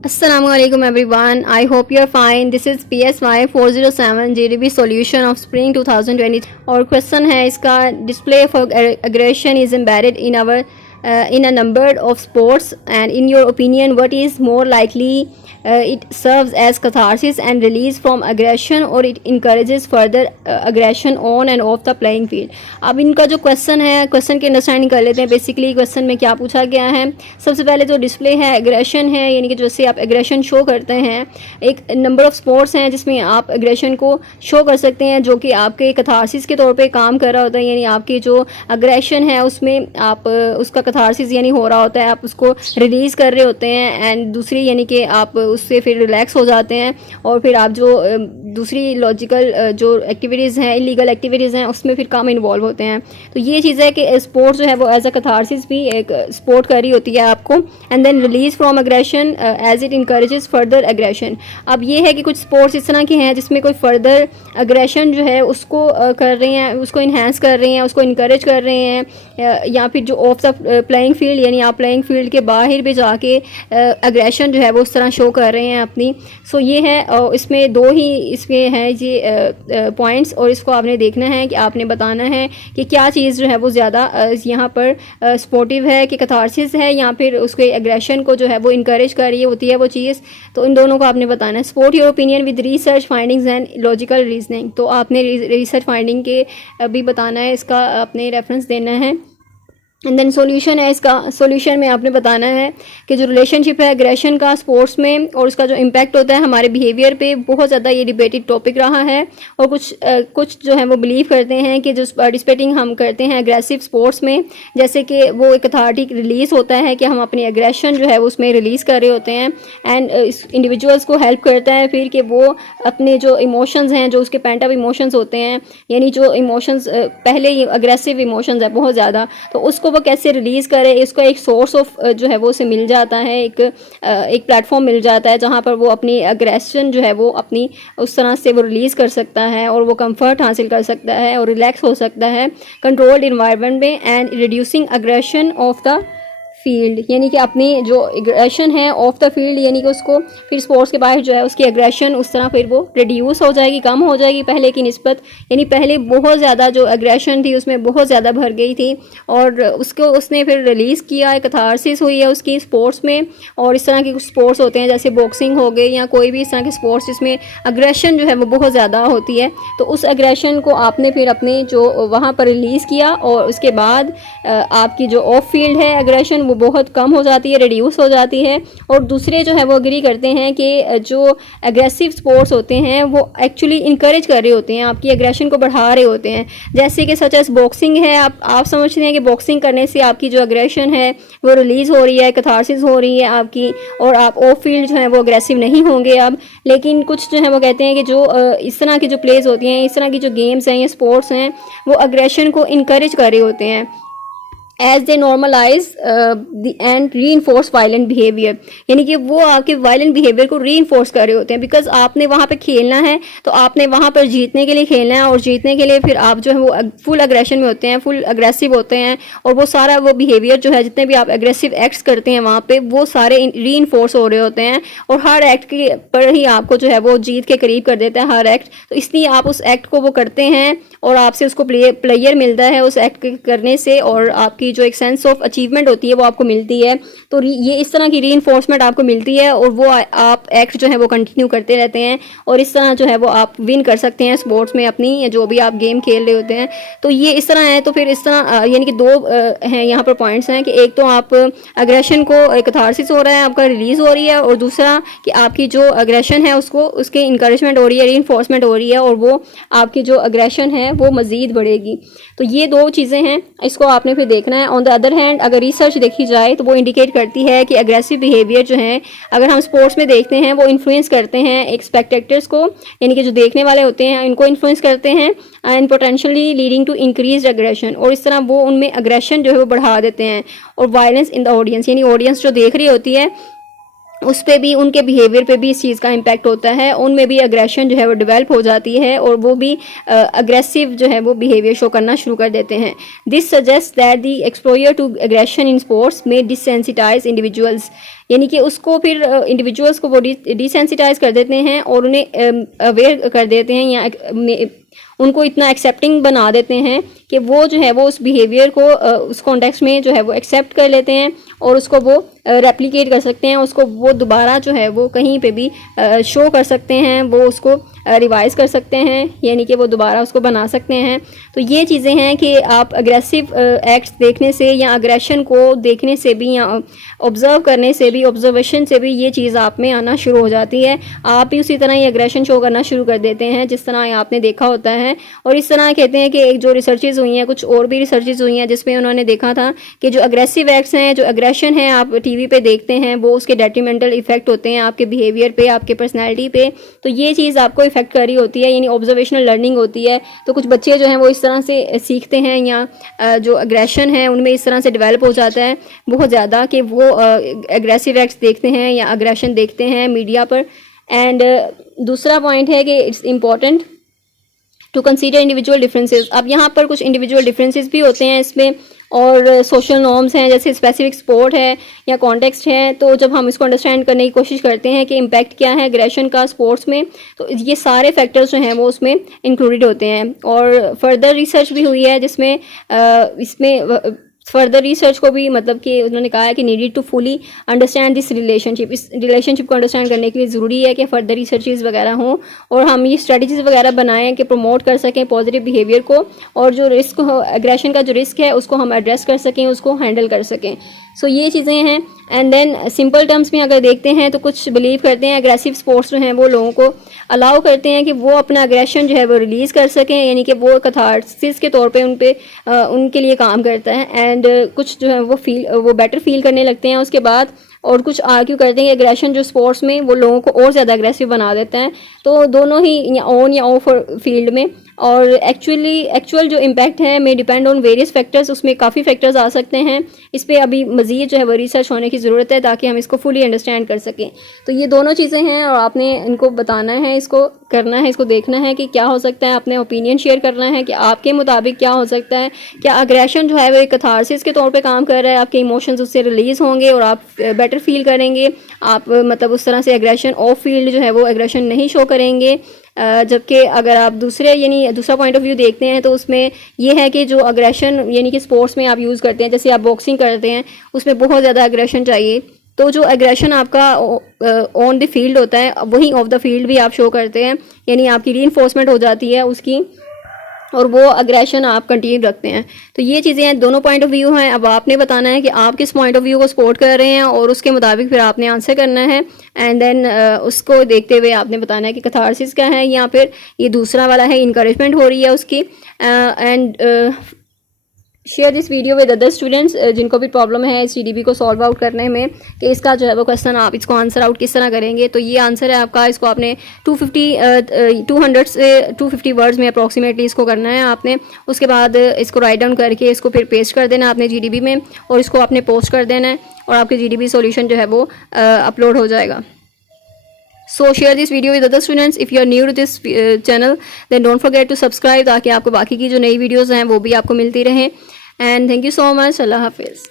Assalamualaikum everyone. I hope you're fine. This is PSY 407 GDB solution of spring 2020 और question है इसका display for aggression is embedded in a number of sports and in your opinion what is more likely it serves as catharsis and release from aggression or it encourages further aggression on and off the playing field। अब इनका जो question है question की understanding कर लेते हैं। Basically question में क्या पूछा गया है, सबसे पहले जो डिस्प्ले है एग्रेशन है, यानी कि जैसे आप एग्रेशन शो करते हैं, एक नंबर ऑफ स्पोर्ट्स हैं जिसमें आप एग्रेशन को शो कर सकते हैं जो कि आपके कथारसिस के तौर पे काम कर रहा होता है। यानी आपकी जो एग्रेशन है उसमें आप उसका कथारसिस यानी हो रहा होता है, आप उसको रिलीज़ कर रहे होते हैं एंड दूसरी यानी कि आप उससे फिर रिलैक्स हो जाते हैं और फिर आप जो दूसरी लॉजिकल जो एक्टिविटीज़ हैं, इलीगल एक्टिविटीज़ हैं, उसमें फिर कम इन्वॉल्व होते हैं। तो ये चीज़ है कि स्पोर्ट्स जो है वो एज अ कथारसिस भी एक सपोर्ट कर रही होती है आपको। And then release from aggression as it encourages further aggression. अब ये है कि कुछ स्पोर्ट्स इस तरह के हैं जिसमें कोई फर्दर एग्रेशन जो है उसको कर रहे हैं, उसको इन्हेंस कर रहे हैं, उसको इनकरेज कर रहे हैं, या फिर जो ऑफ द प्लेइंग फील्ड यानी आप प्लेइंग फील्ड के बाहर भी जाके एग्रेशन जो है वो उस तरह शो कर रहे हैं अपनी। सो ये है, इसमें दो ही इसमें है ये पॉइंट्स और इसको आपने देखना है कि आपने बताना है कि क्या चीज़ जो है वो ज़्यादा यहाँ पर स्पोर्टिव है कि कथारसिस है या फिर उसके एग्रेशन को जो है वो इनकरेज कर रही होती है वो चीज़। तो इन दोनों को आपने बताना है। Support your opinion with research findings and logical reasoning. तो आपने रिसर्च फाइंडिंग के भी बताना है, इसका आपने रेफरेंस देना है। एंड देन सॉल्यूशन है, इसका सॉल्यूशन में आपने बताना है कि जो रिलेशनशिप है एग्रेशन का स्पोर्ट्स में और उसका जो इम्पैक्ट होता है हमारे बिहेवियर पे, बहुत ज़्यादा ये डिबेटेड टॉपिक रहा है। और कुछ जो है वो बिलीव करते हैं कि जो पार्टिसिपेटिंग हम करते हैं एग्रेसिव स्पोर्ट्स में, जैसे कि वो एक अथॉरिटी रिलीज़ होता है कि हम अपनी एग्रेशन जो है वो उसमें रिलीज़ कर रहे होते हैं एंड इंडिविजुअल्स को हेल्प करता है फिर कि वो अपने जो इमोशंस हैं, जो उसके पेंट अप इमोशंस होते हैं, यानी जो इमोशंस पहले ही अग्रेसिव इमोशंस है बहुत ज़्यादा, तो उसको वो कैसे रिलीज़ करे, इसको एक सोर्स ऑफ जो है वो उसे मिल जाता है, एक प्लेटफॉर्म मिल जाता है जहाँ पर वो अपनी एग्रेशन जो है वो अपनी उस तरह से वो रिलीज़ कर सकता है और वो कंफर्ट हासिल कर सकता है और रिलैक्स हो सकता है कंट्रोल्ड इन्वायरमेंट में and reducing aggression of the field. यानी कि अपनी जो एग्रेशन है ऑफ द फील्ड, यानी कि उसको फिर स्पोर्ट्स के बाहर जो है उसकी एग्रेशन उस तरह फिर वो रिड्यूस हो जाएगी, कम हो जाएगी पहले की निस्बत। यानी पहले बहुत ज़्यादा जो एग्रेशन थी उसमें बहुत ज़्यादा भर गई थी और उसको उसने फिर रिलीज़ किया, एक कथारसिस हुई है उसकी स्पोर्ट्स में। और इस तरह के कुछ स्पोर्ट्स होते हैं जैसे बॉक्सिंग हो गए या कोई भी इस तरह के स्पोर्ट्स जिसमें एग्रेशन जो है वो बहुत ज़्यादा होती है। तो उस एग्रेशन को आपने फिर अपने जो वहाँ पर रिलीज़ किया और उसके बाद आपकी जो ऑफ फील्ड है एग्रेशन वो बहुत कम हो जाती है, रिड्यूस हो जाती है। और दूसरे जो है वो एग्री करते हैं कि जो एग्रेसिव स्पोर्ट्स होते हैं वो एक्चुअली इनकरेज कर रहे होते हैं, आपकी एग्रेशन को बढ़ा रहे होते हैं। जैसे कि सच एस बॉक्सिंग है, आप समझते हैं कि बॉक्सिंग करने से आपकी जो एग्रेशन है वो रिलीज़ हो रही है, कथारसिस हो रही है आपकी, और आप ऑफ फील्ड जो है वो एग्रेसिव नहीं होंगे अब। लेकिन कुछ जो है वो कहते हैं कि जो इस तरह की जो प्लेज होती हैं, इस तरह की जो गेम्स हैं या स्पोर्ट्स हैं, वो एग्रेशन को इनकरेज कर रहे होते हैं as they normalise and re enforce violent behaviour. यानी कि वो आपके वायलेंट बिहेवियर को री इन्फोर्स कर रहे होते हैं। बिकॉज आपने वहाँ पे खेलना है तो आपने वहाँ पर जीतने के लिए खेलना है और जीतने के लिए फिर आप जो है वो फुल अग्रेशन में होते हैं, फुल अग्रेसिव होते हैं और वो सारा वो बिहेवियर जो है, जितने भी आप एग्रेसिव एक्ट्स करते हैं वहाँ पे, वो सारे री इन्फोर्स हो रहे होते हैं और हर एक्ट के पर ही आपको जो है वो जीत के करीब कर देता है हर एक्ट। तो इसलिए आप उस एक्ट को वो करते हैं और आपसे उसको प्लेयर मिलता है उस एक्ट करने से और आपकी जो एक सेंस ऑफ अचीवमेंट होती है वो आपको मिलती है। तो ये इस तरह की रीइंफोर्समेंट आपको मिलती है और वो आप एक्ट जो है वो कंटिन्यू करते रहते हैं और इस तरह जो है वो आप विन कर सकते हैं स्पोर्ट्स में अपनी जो भी आप गेम खेल रहे होते हैं। तो ये इस तरह है। तो फिर इस तरह यानी कि दो हैं यहाँ पर पॉइंट्स हैं कि एक तो आप एग्रेशन को कथारसिस हो रहा है, आपका रिलीज हो रही है, और दूसरा कि आपकी जो एग्रेशन है उसको उसकी इंकरेजमेंट हो रही है, रीइंफोर्समेंट हो रही है और वो आपकी जो एग्रेशन है वो मज़ीद बढ़ेगी। तो ये दो चीज़ें हैं, इसको आपने फिर देखना है। ऑन द अदर हैंड अगर रिसर्च देखी जाए तो वो इंडिकेट करती है कि एग्रेसिव बिहेवियर जो है, अगर हम स्पोर्ट्स में देखते हैं, वो इन्फ्लुएंस करते हैं एक स्पेक्टेटर्स को, यानी कि जो देखने वाले होते हैं इनको इन्फ्लुएंस करते हैं and potentially leading to increase aggression. और इस तरह वो उनमें एग्रेशन जो है वो बढ़ा देते हैं और वायलेंस इन द ऑडियंस, यानी ऑडियंस जो देख रही होती है उस पे भी, उनके बिहेवियर पे भी इस चीज़ का इम्पैक्ट होता है, उनमें भी अग्रेशन जो है वो डेवलप हो जाती है और वो भी अग्रेसिव जो है वो बिहेवियर शो करना शुरू कर देते हैं। This suggest that the exposure to aggression in sports में डिसेंसिटाइज इंडिविजुअल्स, यानी कि उसको फिर इंडिविजुअल्स को वो डिसेंसिटाइज कर देते हैं और उन्हें अवेयर कर देते हैं या उनको इतना एक्सेप्टिंग बना देते हैं कि वो जो है वो उस बिहेवियर को उस कॉन्टेक्स्ट में जो है वो एक्सेप्ट कर लेते हैं और उसको वो रेप्लिकेट कर सकते हैं, उसको वो दोबारा जो है वो कहीं पे भी शो कर सकते हैं, वो उसको रिवाइज कर सकते हैं, यानी कि वो दोबारा उसको बना सकते हैं। तो ये चीज़ें हैं कि आप अग्रेसिव एक्ट्स देखने से या अग्रेशन को देखने से भी या ऑब्ज़र्व करने से भी, ऑब्जर्वेशन से भी ये चीज़ आप में आना शुरू हो जाती है। आप भी उसी तरह ही अग्रेशन शो करना शुरू कर देते हैं जिस तरह आपने देखा होता है। और इस तरह कहते हैं कि एक जो रिसर्चेज हुई हैं, कुछ और भी रिसर्चेज हुई हैं जिसमें उन्होंने देखा था कि जो अग्रेसिव एक्ट्स हैं, जो अग्रेशन है आप टीवी पे देखते हैं, वो उसके डेट्रीमेंटल इफेक्ट होते हैं आपके बिहेवियर पे, आपके पर्सनैलिटी पे। तो ये चीज़ आपको इफेक्ट कर रही होती है, यानी ऑब्जर्वेशनल लर्निंग होती है। तो कुछ बच्चे जो हैं वो इस तरह से सीखते हैं या जो अग्रेशन है उनमें इस तरह से डेवलप हो जाता है बहुत ज़्यादा कि वो अग्रेसिव एक्ट्स देखते हैं या अग्रेशन देखते हैं मीडिया पर। एंड दूसरा पॉइंट है कि it's important to consider individual differences. अब यहाँ पर कुछ इंडिविजुअल डिफरेंसेस भी होते हैं इसमें, और सोशल नॉर्म्स हैं, जैसे स्पेसिफिक स्पोर्ट है या कॉन्टेक्स्ट है। तो जब हम इसको अंडरस्टैंड करने की कोशिश करते हैं कि इम्पैक्ट क्या है एग्रेशन का स्पोर्ट्स में, तो ये सारे फैक्टर्स जो हैं वो उसमें इंक्लूडेड होते हैं। और फर्दर रिसर्च भी हुई है जिसमें इसमें फर्दर रिसर्च को भी मतलब कि उन्होंने कहा है कि needed to fully understand this relationship, इस रिलेशनशिप को अंडरस्टैंड करने के लिए ज़रूरी है कि फर्दर रिसर्चेज वगैरह हों और हम ये स्ट्रेटजीज वगैरह बनाएं कि प्रमोट कर सकें पॉजिटिव बिहेवियर को, और जो रिस्क एग्रेशन का जो रिस्क है उसको हम एड्रेस कर सकें, उसको हैंडल कर सकें। सो ये चीज़ें हैं। एंड देन सिंपल टर्म्स में अगर देखते हैं तो कुछ बिलीव करते हैं एग्रेसिव स्पोर्ट्स जो हैं वो लोगों को अलाउ करते हैं कि वो अपना अग्रेशन जो है वो रिलीज़ कर सकें, यानी कि वो कैथारसिस के तौर पे उनके लिए काम करता है। एंड कुछ जो है वो बेटर फील करने लगते हैं उसके बाद, और कुछ आर्ग्यू करते हैं कि एग्रेशन जो स्पोर्ट्स में वो लोगों को और ज़्यादा अग्रेसिव बना देता है। तो दोनों ही या ऑन या ऑफ फील्ड में, और एक्चुअल जो इम्पैक्ट है मे डिपेंड ऑन वेरियस फैक्टर्स, उसमें काफ़ी फैक्टर्स आ सकते हैं। इस पर अभी मज़ीद जो है वो रिसर्च होने की ज़रूरत है ताकि हम इसको फुली अंडरस्टैंड कर सकें। तो ये दोनों चीज़ें हैं और आपने इनको बताना है, इसको करना है, इसको देखना है कि क्या हो सकता है, अपने ओपिनियन शेयर करना है कि आपके मुताबिक क्या हो सकता है। क्या अग्रेशन जो है वो एक कैथारसिस के तौर पे काम कर रहा है, आपके इमोशंस उससे रिलीज़ होंगे और आप बेटर फील करेंगे, आप मतलब उस तरह से एग्रेशन ऑफ फील्ड जो है वो एग्रेशन नहीं शो करेंगे। जबकि अगर आप दूसरा पॉइंट ऑफ व्यू देखते हैं तो उसमें ये है कि जो अग्रेशन यानी कि स्पोर्ट्स में आप यूज़ करते हैं, जैसे आप बॉक्सिंग करते हैं उसमें बहुत ज़्यादा अग्रेशन चाहिए, तो जो एग्रेशन आपका ऑन द फील्ड होता है वही ऑफ द फील्ड भी आप शो करते हैं, यानी आपकी रीइंफोर्समेंट हो जाती है उसकी, और वो अग्रेशन आप कंटिन्यू रखते हैं। तो ये चीज़ें हैं, दोनों पॉइंट ऑफ व्यू हैं। अब आपने बताना है कि आप किस पॉइंट ऑफ व्यू को सपोर्ट कर रहे हैं और उसके मुताबिक फिर आपने आंसर करना है। एंड देन उसको देखते हुए आपने बताना है कि कैथारसिस क्या है या फिर ये दूसरा वाला है इनकरेजमेंट हो रही है उसकी। And share this video with other students जिनको भी प्रॉब्लम है इस GDP को सॉल्व आउट करने में कि इसका जो है वो क्वेश्चन आप इसको आंसर आउट किस तरह करेंगे। तो ये आंसर है आपका, इसको आपने 200 से 250 वर्ड्स में अप्रॉक्सीमेटली इसको करना है आपने। उसके बाद इसको राइट डाउन करके इसको फिर पेस्ट कर देना आपने GDP में, और इसको आपने पोस्ट कर देना है और आपके GDP सॉल्यूशन जो है वो अपलोड हो जाएगा। So share this video with other students. If you are new to this channel, then don't forget to subscribe ताकि आपको बाकी की जो नई वीडियोस हैं वो भी आपको मिलती रहें। And thank you so much. अल्लाह हाफिज़।